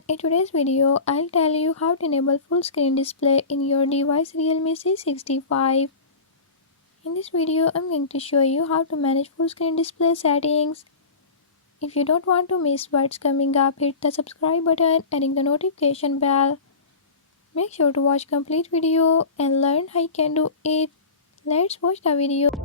everyone, in today's video I'll tell you how to enable full screen display in your device Realme C65. In this video I'm going to show you how to manage full screen display settings. If you don't want to miss what's coming up, hit the subscribe button and ring the notification bell. Make sure to watch complete video and learn how you can do it. Let's watch the video.